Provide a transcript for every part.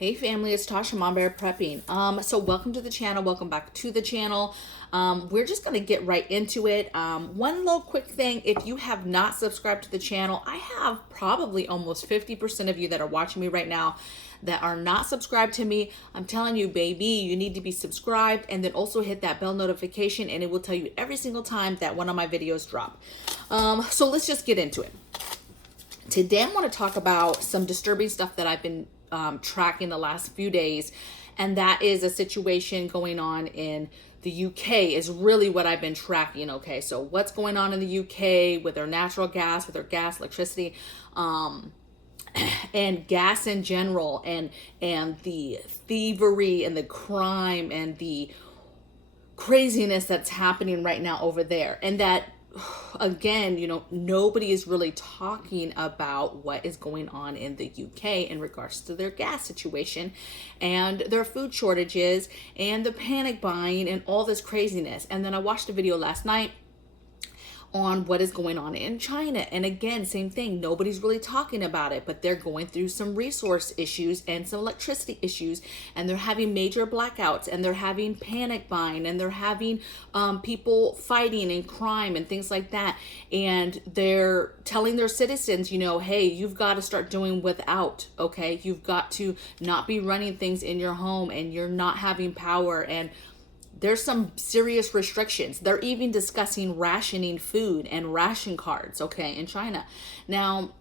Hey family, it's Tasha, Mom Bear Prepping. So welcome to the channel, welcome back to the channel. We're just gonna get right into it. One little quick thing, if you have not subscribed to the channel, I have probably almost 50% of you that are watching me right now that are not subscribed to me. I'm telling you, baby, you need to be subscribed, and then also hit that bell notification, and it will tell you every single time that one of my videos drop. So let's just get into it. Today I want to talk about some disturbing stuff that I've been tracking the last few days, and that is a situation going on in the UK is really what I've been tracking. Okay, so what's going on in the UK with their natural gas, with their gas, electricity, and gas in general, and the thievery and the crime and the craziness that's happening right now over there. And that, again, nobody is really talking about what is going on in the UK in regards to their gas situation and their food shortages and the panic buying and all this craziness. And then I watched a video last night on what is going on in China. And again, same thing. Nobody's really talking about it, but they're going through some resource issues and some electricity issues, and they're having major blackouts, and they're having panic buying, and they're having people fighting and crime and things like that. And they're telling their citizens, hey, you've got to start doing without, okay? You've got to not be running things in your home, and you're not having power, and there's some serious restrictions. They're even discussing rationing food and ration cards, okay, in China. Now,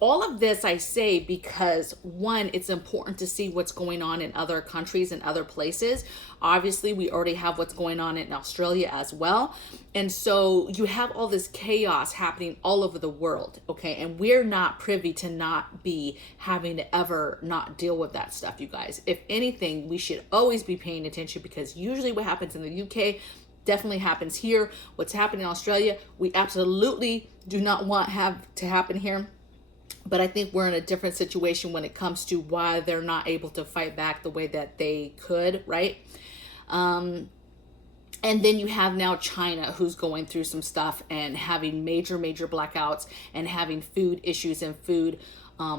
all of this I say because, one, it's important to see what's going on in other countries and other places. Obviously, we already have what's going on in Australia as well. And so you have all this chaos happening all over the world, okay? And we're not privy to not be having to ever not deal with that stuff, you guys. If anything, we should always be paying attention, because usually what happens in the UK definitely happens here. What's happening in Australia, we absolutely do not want to happen here. But I think we're in a different situation when it comes to why they're not able to fight back the way that they could, right? And then you have now China, who's going through some stuff and having major blackouts and having food issues and food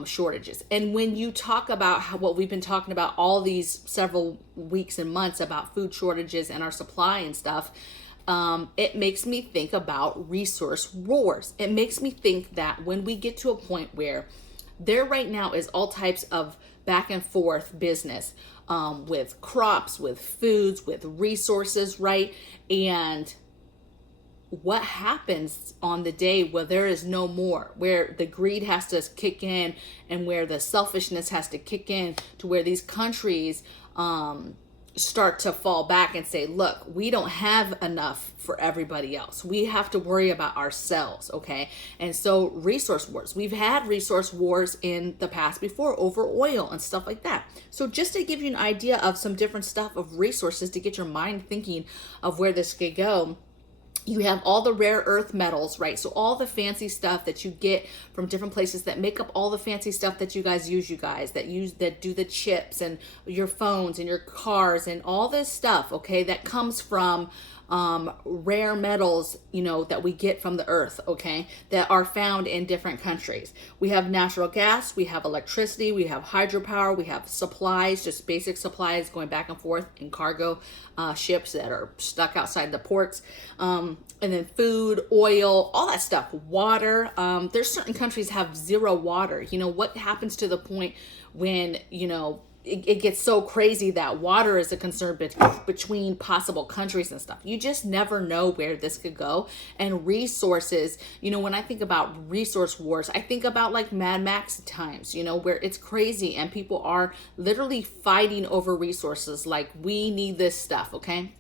shortages. And when you talk about what we've been talking about all these several weeks and months about food shortages and our supply and stuff, it makes me think about resource wars. It makes me think that when we get to a point where there right now is all types of back and forth business with crops, with foods, with resources, right? And what happens on the day where there is no more, where the greed has to kick in and where the selfishness has to kick in, to where these countries start to fall back and say, look, we don't have enough for everybody else. We have to worry about ourselves, okay? And so resource wars. We've had resource wars in the past before over oil and stuff like that. So just to give you an idea of some different stuff of resources to get your mind thinking of where this could go, you have all the rare earth metals, right? So all the fancy stuff that you get from different places that make up all the fancy stuff that you guys use, that do the chips and your phones and your cars and all this stuff, okay, that comes from rare metals, that we get from the earth, okay, that are found in different countries. We have natural gas, we have electricity, we have hydropower, we have supplies, just basic supplies going back and forth in cargo ships that are stuck outside the ports, and then food, oil, all that stuff, water. There's certain countries have zero water. What happens to the point when, it gets so crazy that water is a concern between possible countries and stuff. You just never know where this could go. And resources, when I think about resource wars, I think about like Mad Max times, where it's crazy and people are literally fighting over resources. Like, we need this stuff, okay?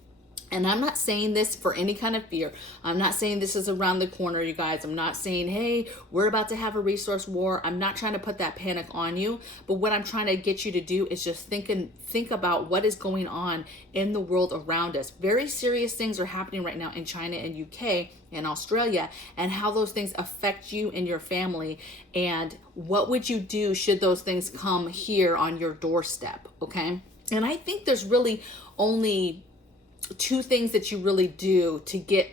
And I'm not saying this for any kind of fear. I'm not saying this is around the corner, you guys. I'm not saying, hey, we're about to have a resource war. I'm not trying to put that panic on you. But what I'm trying to get you to do is just think about what is going on in the world around us. Very serious things are happening right now in China and UK and Australia, and how those things affect you and your family. And what would you do should those things come here on your doorstep, okay? And I think there's really only two things that you really do to get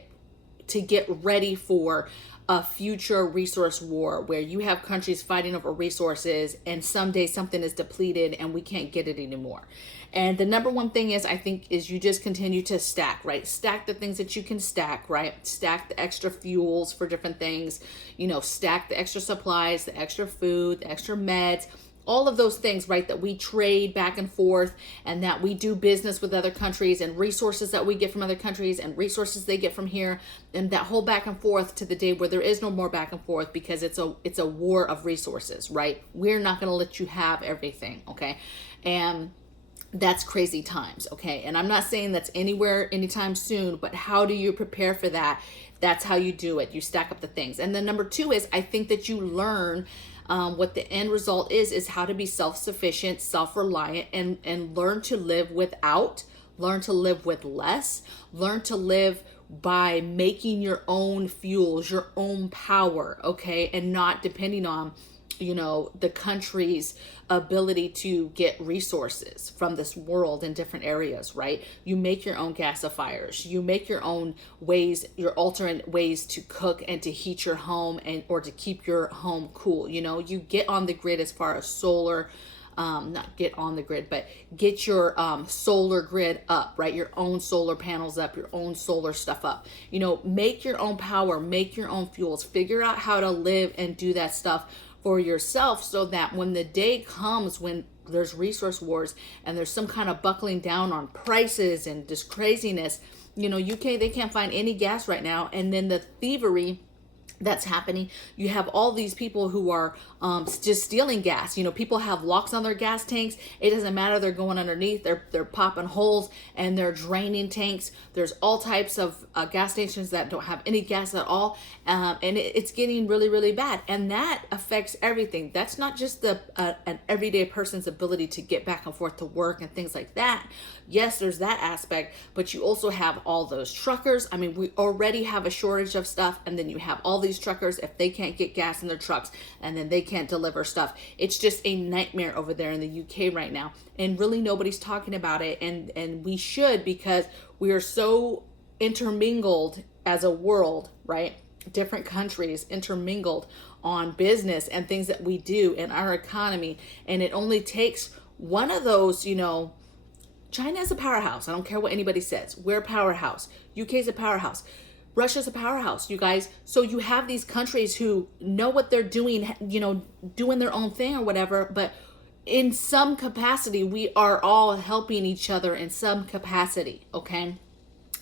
to get ready for a future resource war where you have countries fighting over resources and someday something is depleted and we can't get it anymore. And the number one thing is, I think, is you just continue to stack, right? Stack the things that you can stack, right? Stack the extra fuels for different things, you know, stack the extra supplies, the extra food, the extra meds, all of those things, right, that we trade back and forth, and that we do business with other countries, and resources that we get from other countries and resources they get from here, and that whole back and forth to the day where there is no more back and forth, because it's a war of resources, right? We're not going to let you have everything, okay? And that's crazy times, okay? And I'm not saying that's anywhere anytime soon, but how do you prepare for that? That's how you do it. You stack up the things. And then number two is, I think that you learn what the end result is how to be self-sufficient, self-reliant, and learn to live without, learn to live with less, learn to live by making your own fuels, your own power, okay? And not depending on, you know, the country's ability to get resources from this world in different areas, right? You make your own gasifiers, you make your own ways, your alternate ways to cook and to heat your home, and or to keep your home cool. You know, you get on the grid as far as solar, not get on the grid, but get your solar grid up, right? Your own solar panels up, your own solar stuff up. You know, make your own power, make your own fuels, figure out how to live and do that stuff for yourself, so that when the day comes when there's resource wars and there's some kind of buckling down on prices and this craziness, you know, UK, they can't find any gas right now. And then the thievery that's happening, you have all these people who are just stealing gas. You know, people have locks on their gas tanks. It doesn't matter, they're going underneath, they're popping holes and they're draining tanks. There's all types of gas stations that don't have any gas at all, and it's getting really, really bad. And that affects everything. That's not just an everyday person's ability to get back and forth to work and things like that. Yes, there's that aspect, but you also have all those truckers. I mean, we already have a shortage of stuff, and then you have all these truckers, if they can't get gas in their trucks, and then they can't deliver stuff. It's just a nightmare over there in the UK right now, and really nobody's talking about it, and we should, because we are so intermingled as a world, right? Different countries intermingled on business and things that we do in our economy, and it only takes one of those, you know. China is a powerhouse. I don't care what anybody says. We're a powerhouse. UK is a powerhouse. Russia's a powerhouse, you guys. So you have these countries who know what they're doing, you know, doing their own thing or whatever, but in some capacity, we are all helping each other in some capacity, okay?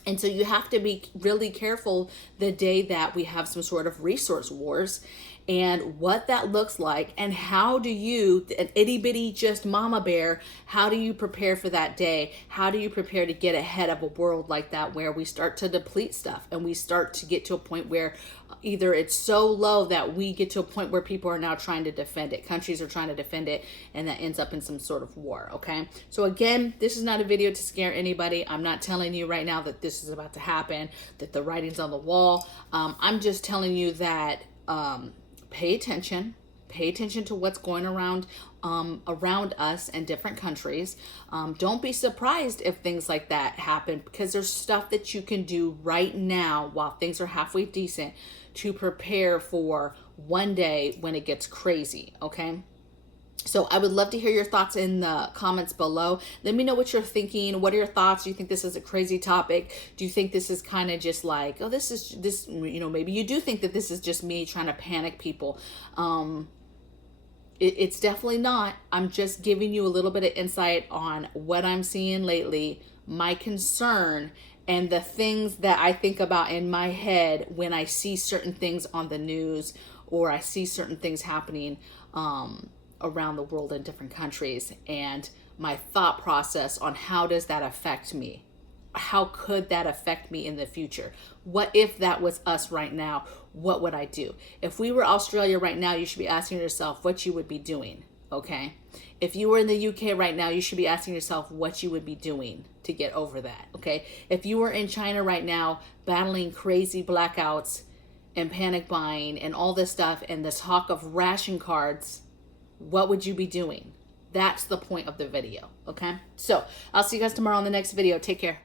And so you have to be really careful the day that we have some sort of resource wars, and what that looks like, and how do you, an itty bitty just mama bear, how do you prepare for that day? How do you prepare to get ahead of a world like that where we start to deplete stuff and we start to get to a point where either it's so low that we get to a point where people are now trying to defend it, countries are trying to defend it, and that ends up in some sort of war, okay? So again, this is not a video to scare anybody. I'm not telling you right now that this is about to happen, that the writing's on the wall. I'm just telling you that pay attention to what's going around us and different countries. Don't be surprised if things like that happen, because there's stuff that you can do right now while things are halfway decent to prepare for one day when it gets crazy, okay? So I would love to hear your thoughts in the comments below. Let me know what you're thinking. What are your thoughts? Do you think this is a crazy topic? Do you think this is kind of just like, oh, this, you know, maybe you do think that this is just me trying to panic people. It's definitely not. I'm just giving you a little bit of insight on what I'm seeing lately, my concern, and the things that I think about in my head when I see certain things on the news, or I see certain things happening around the world in different countries, and my thought process on how does that affect me? How could that affect me in the future? What if that was us right now? What would I do? If we were Australia right now, you should be asking yourself what you would be doing, okay? If you were in the UK right now, you should be asking yourself what you would be doing to get over that, okay? If you were in China right now, battling crazy blackouts and panic buying and all this stuff and the talk of ration cards, what would you be doing? That's the point of the video, okay? So I'll see you guys tomorrow on the next video. Take care.